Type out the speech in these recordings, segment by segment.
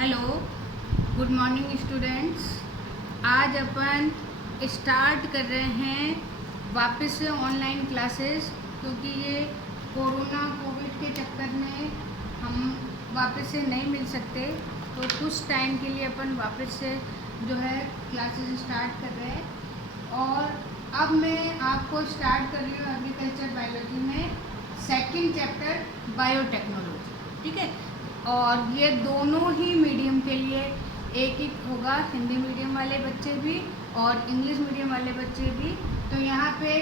Hello, good morning students. आज अपन start कर रहे हैं वापस से ऑनलाइन क्लासेस, क्योंकि ये कोविड के चक्कर में हम वापस से नहीं मिल सकते। तो कुछ टाइम के लिए अपन वापस से जो है क्लासेस स्टार्ट कर रहे हैं। और अब मैं आपको स्टार्ट कर रही हूँ एग्रीकल्चर बायोलॉजी में सेकंड चैप्टर बायोटेक्नोलॉजी। ठीक है, और ये दोनों ही मीडियम के लिए एक एक होगा, हिंदी मीडियम वाले बच्चे भी और इंग्लिश मीडियम वाले बच्चे भी। तो यहाँ पे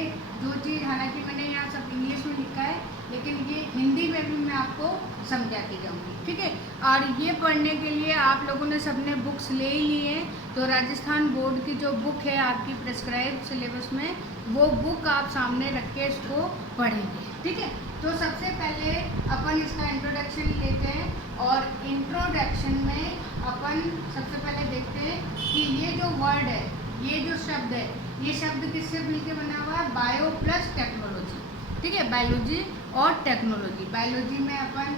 जो चीज़, हालांकि मैंने यहाँ सब इंग्लिश में लिखा है, लेकिन ये हिंदी में भी मैं आपको समझाती जाऊँगी। ठीक है, और ये पढ़ने के लिए आप लोगों ने सबने बुक्स ले ही ली है। तो राजस्थान बोर्ड की जो बुक है आपकी प्रेस्क्राइब सिलेबस में, वो बुक आप सामने रख के इसको पढ़ेंगे। ठीक है, तो सबसे पहले अपन इसका इंट्रोडक्शन लेते हैं। और इंट्रोडक्शन में अपन सबसे पहले देखते हैं कि ये जो वर्ड है, ये जो शब्द है, ये शब्द किससे मिलकर बना हुआ है? Bio plus technology. ठीक है, बायोलॉजी और टेक्नोलॉजी। बायोलॉजी में अपन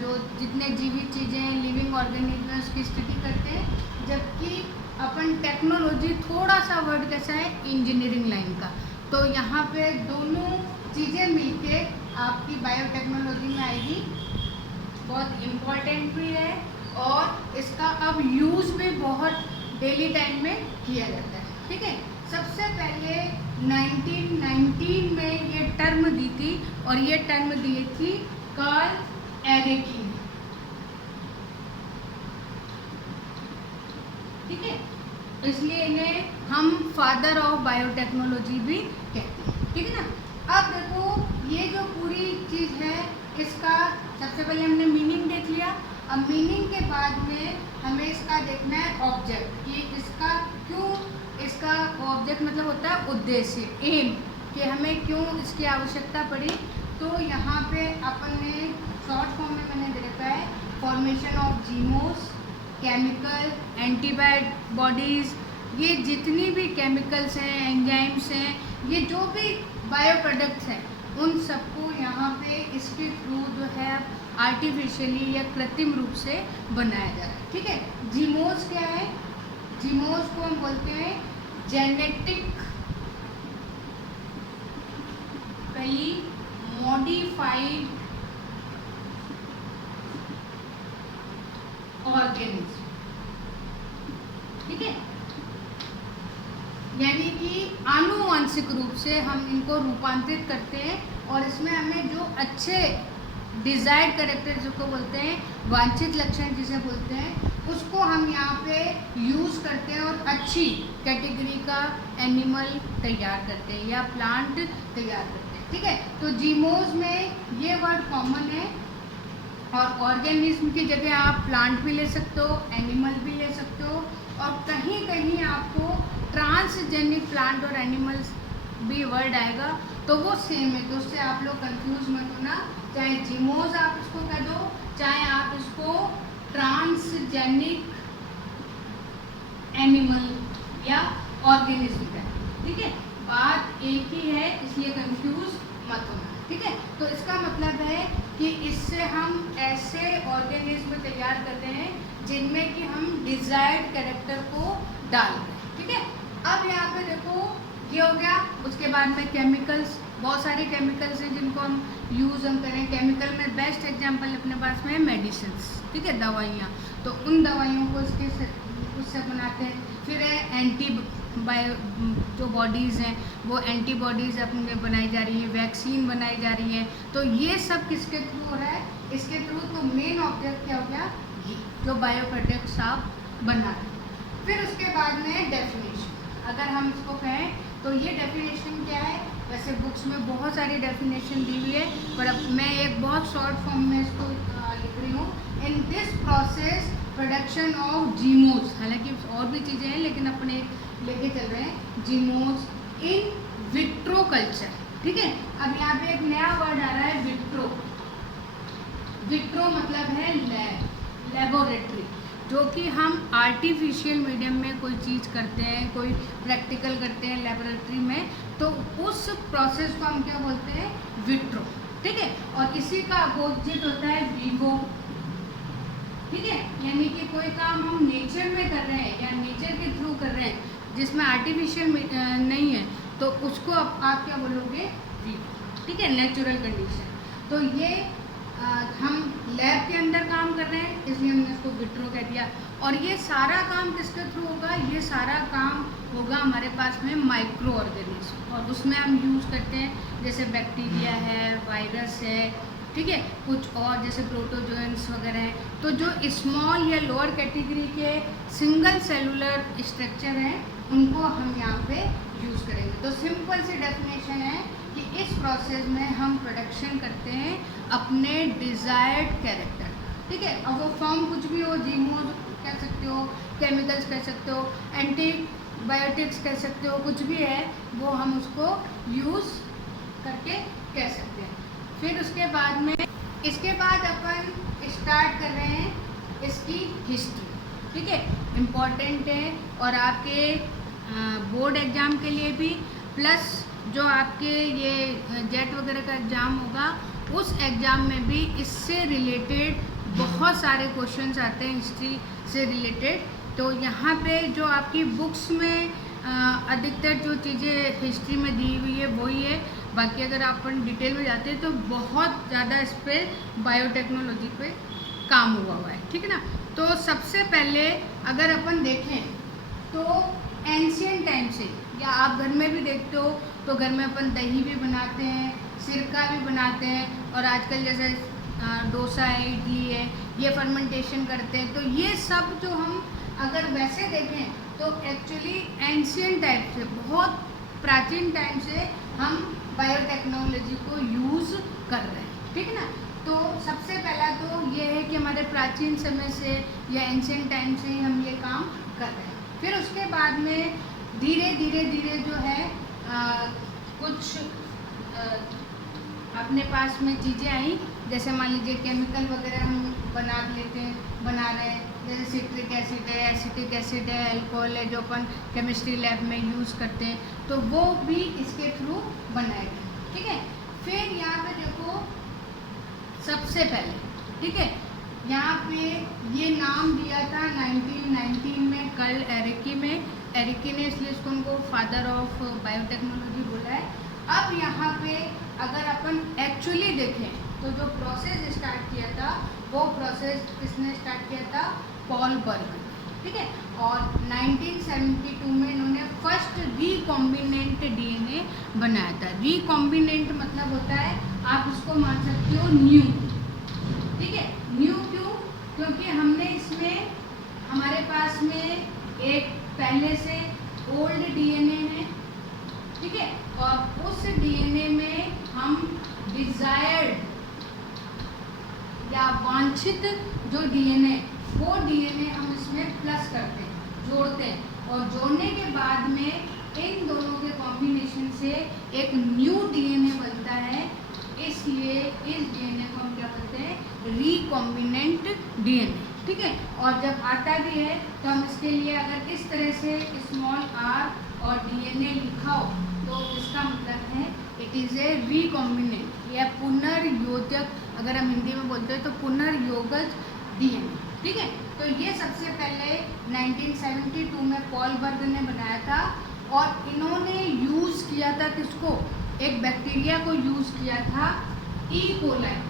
जो जितने जीवित चीज़ें, लिविंग ऑर्गेनिजम्स की स्टडी करते हैं, जबकि अपन टेक्नोलॉजी थोड़ा सा वर्ड कैसा है, इंजीनियरिंग लाइन का। तो यहाँ पे दोनों चीज़ें मिलके आपकी बायोटेक्नोलॉजी में आएगी। बहुत इम्पॉर्टेंट भी है और इसका अब यूज़ भी बहुत डेली टाइम में किया जाता है। ठीक है, सबसे पहले 1919 में ये टर्म दी थी, और ये टर्म दी थी कार्ल एरेकी। ठीक है, इसलिए इन्हें हम फादर ऑफ बायोटेक्नोलॉजी भी कहते हैं। ठीक है ना। अब देखो, ये जो पूरी चीज़ है, इसका सबसे पहले हमने मीनिंग देख लिया। अब मीनिंग के बाद में हमें इसका देखना है ऑब्जेक्ट, कि इसका क्यों, इसका ऑब्जेक्ट मतलब होता है उद्देश्य, एम, कि हमें क्यों इसकी आवश्यकता पड़ी। तो यहाँ पे अपन ने शॉर्ट फॉर्म में मैंने दे रखा है फॉर्मेशन ऑफ जीनोस, केमिकल, एंटीबॉडीज़, ये जितनी भी केमिकल्स हैं, एंजाइम्स हैं, ये जो भी बायो प्रोडक्ट्स हैं, उन सबको यहाँ पे इसके थ्रू जो है आर्टिफिशियली या कृत्रिम रूप से बनाया जा रहा है। ठीक है, जीमोस क्या है? जीमोस को हम बोलते हैं जेनेटिक कई मॉडिफाइड ऑर्गेनिज्म। ठीक है, यानी कि आनुवांशिक रूप से हम इनको रूपांतरित करते हैं, और इसमें हमें जो अच्छे डिजायर्ड कैरेक्टर जिसको बोलते हैं, वांछित लक्षण जिसे बोलते हैं, उसको हम यहाँ पे यूज़ करते हैं और अच्छी कैटेगरी का एनिमल तैयार करते हैं या प्लांट तैयार करते हैं। ठीक है, तो जीमोस में ये वर्ड कॉमन है, और ऑर्गेनिज्म की जगह आप प्लांट भी ले सकते हो, एनिमल भी ले सकते हो, और कहीं कहीं आपको ट्रांसजेनिक प्लांट और एनिमल्स भी वर्ड आएगा, तो वो सेम है। तो उससे आप लोग कंफ्यूज मत होना, चाहे जीमोस आप इसको कह दो, चाहे आप इसको ट्रांसजेनिक एनिमल या ऑर्गेनिज्म कहें। ठीक है, बात एक ही है, इसलिए कंफ्यूज मत होना। ठीक है, तो इसका मतलब है कि इससे हम ऐसे ऑर्गेनिज्म तैयार करते हैं जिनमें कि हम डिजायर्ड कैरेक्टर को डाल दें। ठीक है, अब यहाँ पे देखो, ये हो गया। उसके बाद में केमिकल्स, बहुत सारे केमिकल्स हैं जिनको हम यूज़ करें। केमिकल में बेस्ट एग्जांपल अपने पास में है मेडिसिन्स। ठीक है, दवाइयाँ, तो उन दवाइयों को उससे बनाते हैं। फिर है जो बॉडीज़ हैं, वो एंटीबॉडीज़ अपने बनाई जा रही है, वैक्सीन बनाई जा रही है। तो ये सब किसके थ्रू हो रहा है? इसके थ्रू। तो मेन ऑब्जेक्ट क्या हो गया? ये जो बायो प्रोडक्ट्स आप बना रहे हैं। फिर उसके बाद में डेफिनेशन, अगर हम इसको कहें तो ये डेफिनेशन क्या है? वैसे बुक्स में बहुत सारी डेफिनेशन दी हुई है, पर अब मैं एक बहुत शॉर्ट फॉर्म में इसको लिख रही हूँ। In this process production of GMOs, हालांकि और भी चीज़ें हैं, लेकिन अपने लेके चल रहे हैं जीमोस इन विट्रो कल्चर। ठीक है, अब यहाँ पे एक नया वर्ड आ रहा है, विट्रो। विट्रो मतलब है लैब, लेबोरेटरी। जो कि हम आर्टिफिशियल मीडियम में कोई चीज़ करते हैं, कोई प्रैक्टिकल करते हैं लेबोरेटरी में, तो उस प्रोसेस को हम क्या बोलते हैं? विट्रो। ठीक है, और इसी का अपोजिट होता है वीवो। ठीक है, यानी कि कोई काम हम नेचर में कर रहे हैं या नेचर के थ्रू कर रहे हैं जिसमें आर्टिफिशियल नहीं है, तो उसको आप क्या बोलोगे, वीक। ठीक है, नेचुरल कंडीशन। तो ये हम लैब के अंदर काम कर रहे हैं, इसलिए हमने इसको विट्रो कह दिया। और ये सारा काम किसके थ्रू होगा, ये सारा काम होगा हमारे पास में माइक्रो ऑर्गेनिज्म, और उसमें हम यूज़ करते हैं जैसे बैक्टीरिया है, वायरस है, ठीक है, कुछ और जैसे प्रोटोजोएंस वगैरह हैं। तो जो स्मॉल या लोअर कैटेगरी के सिंगल सेलुलर स्ट्रक्चर हैं उनको हम यहाँ पे यूज़ करेंगे। तो सिंपल सी डेफिनेशन है कि इस प्रोसेस में हम प्रोडक्शन करते हैं अपने डिज़ायर्ड कैरेक्टर। ठीक है, अब वो फॉर्म कुछ भी हो, जीमोज कह सकते हो, केमिकल्स कह सकते हो, एंटीबायोटिक्स कह सकते हो, कुछ भी है वो हम उसको यूज़ करके कह सकते हैं। फिर उसके बाद में इसके बाद अपन स्टार्ट कर रहे हैं इसकी हिस्ट्री। ठीक है, इम्पॉर्टेंट है और आपके बोर्ड एग्ज़ाम के लिए भी, प्लस जो आपके ये जेट वगैरह का एग्ज़ाम होगा उस एग्ज़ाम में भी इससे रिलेटेड बहुत सारे क्वेश्चंस आते हैं हिस्ट्री से रिलेटेड। तो यहाँ पे जो आपकी बुक्स में अधिकतर जो चीज़ें हिस्ट्री में दी हुई है वही है, बाकी अगर अपन डिटेल में जाते हैं तो बहुत ज़्यादा इस पर बायोटेक्नोलॉजी पे काम हुआ है। ठीक है ना। तो सबसे पहले अगर अपन देखें तो एंशियंट टाइम से, या आप घर में भी देखते हो तो घर में अपन दही भी बनाते हैं, सिरका भी बनाते हैं, और आजकल जैसे डोसा है, इडली है, ये फर्मेंटेशन करते हैं। तो ये सब जो हम अगर वैसे देखें तो एक्चुअली एंशियंट टाइम से, बहुत प्राचीन टाइम से हम बायोटेक्नोलॉजी को यूज़ कर रहे हैं। ठीक है ना। तो सबसे पहला तो ये है कि हमारे प्राचीन समय से या एंशियंट टाइम से ही हम ये काम कर रहे हैं। फिर उसके बाद में धीरे धीरे जो है कुछ अपने पास में चीज़ें आई, जैसे मान लीजिए केमिकल वगैरह हम बना रहे हैं, जैसे सिट्रिक एसिड है, एसिटिक एसिड है, अल्कोहल है, जो अपन केमिस्ट्री लैब में यूज़ करते हैं, तो वो भी इसके थ्रू बनाए गए। ठीक है। फिर यहाँ पे देखो सबसे पहले, ठीक है, यहाँ पे ये नाम दिया था 1919 में कार्ल एरिकी में। एरिकी ने इसलिए इसको उनको फादर ऑफ बायोटेक्नोलॉजी बोला है। अब यहाँ पे अगर अपन एक्चुअली देखें तो जो प्रोसेस स्टार्ट किया था वो प्रोसेस किसने स्टार्ट किया था, पॉल बर्ग। ठीक है। और 1972 में इन्होंने फर्स्ट रिकॉम्बिनेंट डीएनए बनाया था। रिकॉम्बिनेंट मतलब होता है, आप उसको मान सकते हो न्यू। ठीक है, न्यू क्यों, क्योंकि हमने इसमें हमारे पास में एक पहले से ओल्ड डीएनए है। ठीक है, और उस डीएनए में हम डिजायर्ड या वांछित जो डीएनए, वो डीएनए हम इसमें प्लस करते हैं, जोड़ते हैं, और जोड़ने के बाद में इन दोनों के कॉम्बिनेशन से एक न्यू डीएनए बनता है। इसलिए इस डीएनए को हम क्या बोलते हैं, रिकॉम्बिनेंट डीएनए। ठीक है। और जब आता भी है तो हम इसके लिए अगर इस तरह से स्मॉल r और डीएनए लिखा हो तो इसका मतलब है इट इज़ ए रिकॉम्बिनेंट या पुनर्योजक, अगर हम हिंदी में बोलते हैं तो पुनर्योगज डीएनए। ठीक है। तो ये सबसे पहले 1972 में पॉल बर्ग ने बनाया था, और इन्होंने यूज़ किया था किसको, एक बैक्टीरिया को यूज़ किया था, ई कोलाई।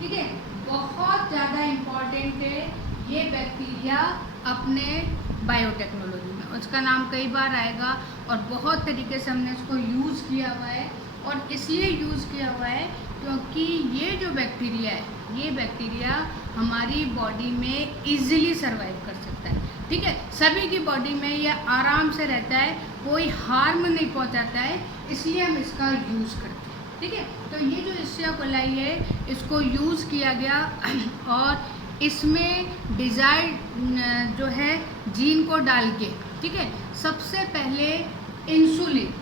ठीक है, बहुत ज़्यादा इम्पॉर्टेंट है ये बैक्टीरिया अपने बायोटेक्नोलॉजी में, उसका नाम कई बार आएगा और बहुत तरीके से हमने इसको यूज़ किया हुआ है। और इसलिए यूज़ किया हुआ है क्योंकि ये जो बैक्टीरिया है, ये बैक्टीरिया हमारी बॉडी में इजीली सर्वाइव कर सकता है। ठीक है, सभी की बॉडी में ये आराम से रहता है, कोई हार्म नहीं पहुंचाता है, इसलिए हम इसका यूज़ करते हैं। ठीक है। तो ये जो इश्चिया कोलाई है इसको यूज़ किया गया और इसमें डिज़ायर जो है जीन को डाल के, ठीक है, सबसे पहले इंसुलिन,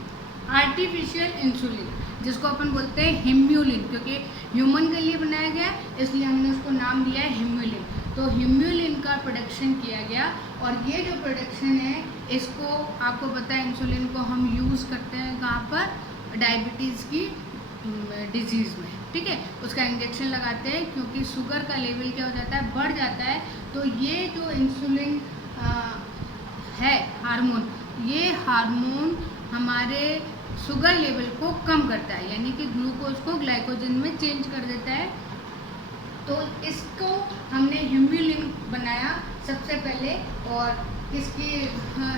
आर्टिफिशियल इंसुलिन जिसको अपन बोलते हैं हिम्यूलिन, क्योंकि ह्यूमन के लिए बनाया गया इसलिए हमने उसको नाम दिया है हिम्यूलिन। तो हिम्यूलिन का प्रोडक्शन किया गया, और ये जो प्रोडक्शन है इसको आपको पता है इंसुलिन को हम यूज़ करते हैं कहाँ पर, डायबिटीज़ की डिजीज़ में, ठीक है। उसका इंजेक्शन लगाते हैं क्योंकि शुगर का लेवल क्या हो जाता है, बढ़ जाता है। तो ये जो इंसुलिन है हार्मोन, ये हार्मोन हमारे शुगर लेवल को कम करता है, यानी कि ग्लूकोज को ग्लाइकोजन में चेंज कर देता है। तो इसको हमने ह्यूम्युलिन बनाया सबसे पहले, और किसकी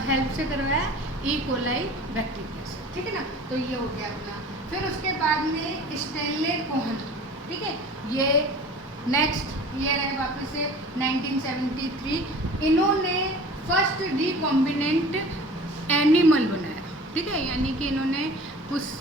हेल्प से करवाया, ई कोलाई बैक्टीरिया से, ठीक है ना। तो ये हो गया अपना। फिर उसके बाद में स्टेनले कोहन, ठीक है, ये नेक्स्ट ईयर है वापस से 1973। इन्होंने फर्स्ट रिकॉम्बिनेंट एनिमल बनाया, ठीक है, यानी कि इन्होंने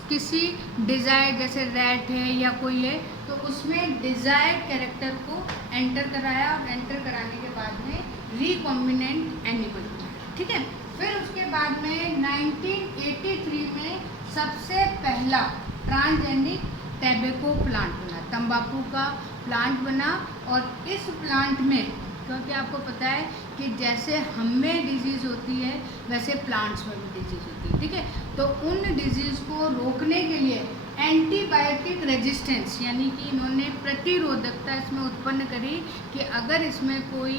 किसी डिज़ायर, जैसे रैट है या कोई है, तो उसमें डिज़ायर्ड कैरेक्टर को एंटर कराया, और एंटर कराने के बाद में रिकॉम्बिनेंट एनिमल बनाया, ठीक है। फिर उसके बाद में 1983 में सबसे पहला ट्रांसजेनिक टैबेको प्लांट बना, तंबाकू का प्लांट बना। और इस प्लांट में, क्योंकि आपको पता है कि जैसे हमें डिजीज़ होती है वैसे प्लांट्स में भी डिजीज़ होती है, ठीक है। तो उन डिजीज़ को रोकने के लिए एंटीबायोटिक रेजिस्टेंस, यानी कि इन्होंने प्रतिरोधकता इसमें उत्पन्न करी कि अगर इसमें कोई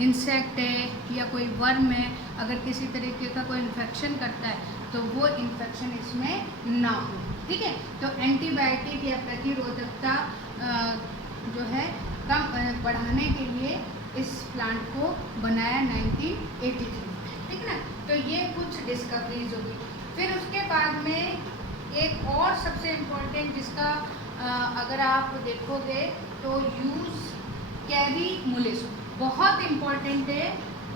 इंसेक्ट है या कोई वर्म है, अगर किसी तरीके का कोई इन्फेक्शन करता है तो वो इन्फेक्शन इसमें ना हो, ठीक है। तो एंटीबायोटिक या प्रतिरोधकता जो है कम बढ़ाने के लिए इस प्लांट को बनाया 1983 में, ठीक है ना। तो ये कुछ डिस्कवरीज होगी। फिर उसके बाद में एक और सबसे इम्पोर्टेंट जिसका अगर आप देखोगे तो यूज़ कैरी मुलिस बहुत इम्पोर्टेंट है।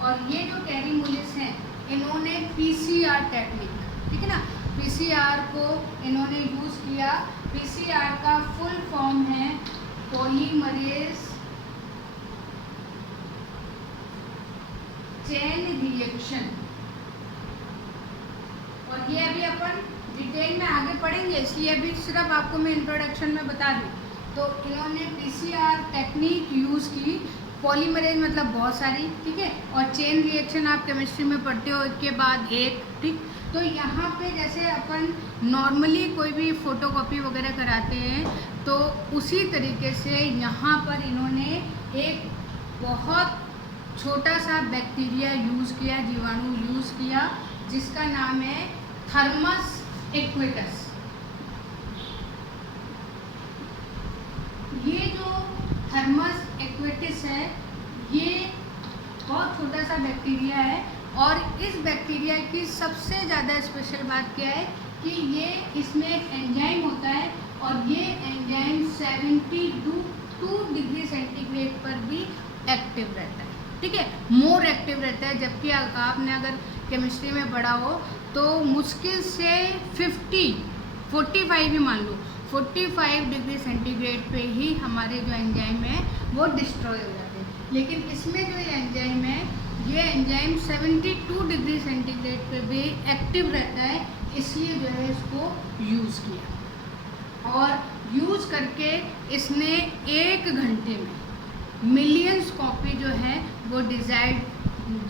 और ये जो कैरी मुलिस हैं, इन्होंने पीसीआर टेक्निक, ठीक है ना, पीसीआर को इन्होंने यूज़ किया। पीसीआर का फुल फॉर्म है पॉलीमरेज चेन रिएक्शन, और ये अभी अपन डिटेल में आगे पढ़ेंगे, इसलिए अभी सिर्फ आपको मैं इंट्रोडक्शन में बता दूँ। तो इन्होंने पीसीआर टेक्निक यूज़ की। पॉलीमरेज मतलब बहुत सारी, ठीक है, और चेन रिएक्शन आप केमिस्ट्री में पढ़ते हो, एक के बाद एक, ठीक। तो यहाँ पे जैसे अपन नॉर्मली कोई भी फोटोकॉपी वगैरह कराते हैं, तो उसी तरीके से यहाँ पर इन्होंने एक बहुत छोटा सा बैक्टीरिया यूज़ किया, जीवाणु यूज़ किया, जिसका नाम है थर्मस एक्विटस। ये जो थर्मस एक्विटिस है, ये बहुत छोटा सा बैक्टीरिया है। और इस बैक्टीरिया की सबसे ज़्यादा स्पेशल बात क्या है कि ये इसमें एक एंजाइम होता है, और ये एंजाइम 72 डिग्री सेंटीग्रेड पर भी एक्टिव रहता है, ठीक है, मोर एक्टिव रहता है। जबकि आपने अगर केमिस्ट्री में पढ़ा हो तो मुश्किल से 45 ही मान लो, 45 डिग्री सेंटीग्रेड पे ही हमारे जो एंजाइम है वो डिस्ट्रॉय हो जाते हैं। लेकिन इसमें जो ये एंजाइम है, ये एंजाइम 72 डिग्री सेंटीग्रेड पे भी एक्टिव रहता है, इसलिए जो है इसको यूज़ किया। और यूज़ करके इसने 1 घंटे में मिलियंस कॉपी जो है वो डिजायर्ड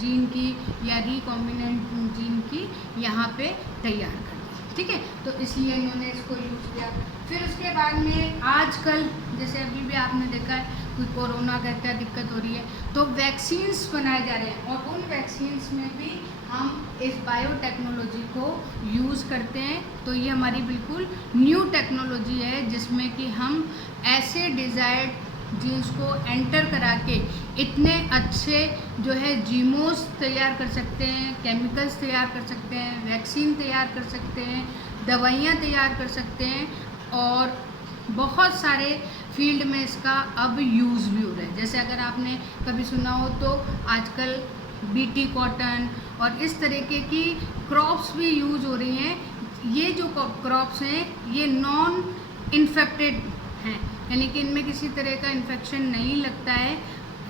जीन की या रिकॉम्बिनेंट जीन की यहाँ पे तैयार कर दी, ठीक है। तो इसलिए इन्होंने इसको यूज़ किया। फिर उसके बाद में आजकल जैसे अभी भी आपने देखा है कोई कोरोना का क्या दिक्कत हो रही है, तो वैक्सीन्स बनाए जा रहे हैं, और उन वैक्सीन्स में भी हम इस बायोटेक्नोलॉजी को यूज़ करते हैं। तो ये हमारी बिल्कुल न्यू टेक्नोलॉजी है, जिसमें कि हम ऐसे डिज़ायर्ड जीन्स को एंटर करा के इतने अच्छे जो है जीमोस तैयार कर सकते हैं, केमिकल्स तैयार कर सकते हैं, वैक्सीन तैयार कर सकते हैं, दवाइयाँ तैयार कर सकते हैं, और बहुत सारे फील्ड में इसका अब यूज़ भी हो रहा है। जैसे अगर आपने कभी सुना हो तो आजकल बीटी कॉटन और इस तरीके की क्रॉप्स भी यूज़ हो रही हैं। ये जो क्रॉप्स हैं ये नॉन इन्फेक्टेड हैं, यानी कि इनमें किसी तरह का इन्फेक्शन नहीं लगता है,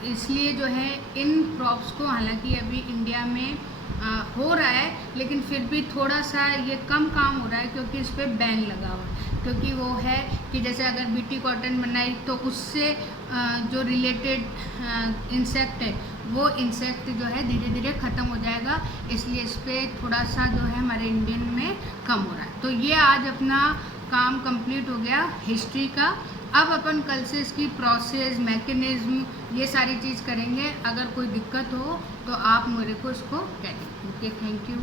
इसलिए जो है इन क्रॉप्स को, हालांकि अभी इंडिया में हो रहा है, लेकिन फिर भी थोड़ा सा ये कम काम हो रहा है क्योंकि इस पर बैन लगा हुआ है। क्योंकि वो है कि जैसे अगर बीटी कॉटन बनाई तो उससे जो रिलेटेड इंसेक्ट है वो इंसेक्ट जो है धीरे धीरे ख़त्म हो जाएगा, इसलिए इस पर थोड़ा सा जो है हमारे इंडियन में कम हो रहा है। तो ये आज अपना काम कंप्लीट हो गया हिस्ट्री का। अब अपन कल से इसकी प्रोसेस, मैकेनिज्म, ये सारी चीज़ करेंगे। अगर कोई दिक्कत हो तो आप मेरे को इसको कह दें। Okay, thank you.